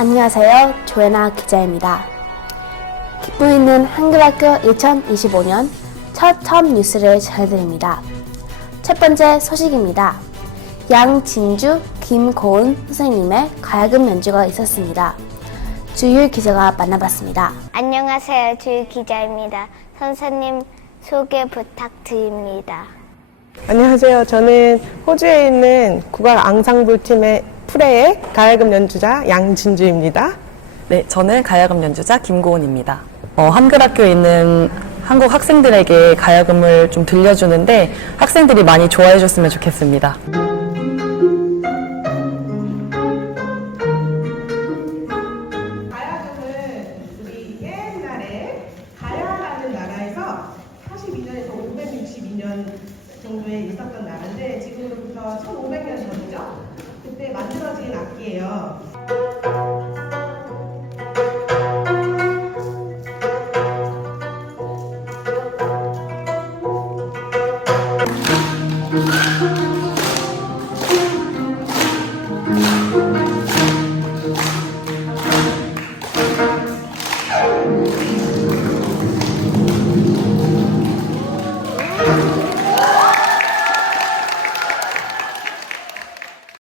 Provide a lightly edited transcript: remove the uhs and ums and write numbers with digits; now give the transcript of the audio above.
안녕하세요. 조연아 기자입니다. 기쁨 있는 한글학교 2025년 첫 뉴스를 전해드립니다. 첫 번째 소식입니다. 양진주, 김고은 선생님의 가야금 연주가 있었습니다. 주율 기자가 만나봤습니다. 안녕하세요. 주율 기자입니다. 선생님 소개 부탁드립니다. 안녕하세요. 저는 호주에 있는 국악 앙상블 팀의 프레의 가야금 연주자 양진주입니다. 네, 저는 가야금 연주자 김고은입니다. 한글학교에 있는 한국 학생들에게 가야금을 좀 들려주는데 학생들이 많이 좋아해 줬으면 좋겠습니다.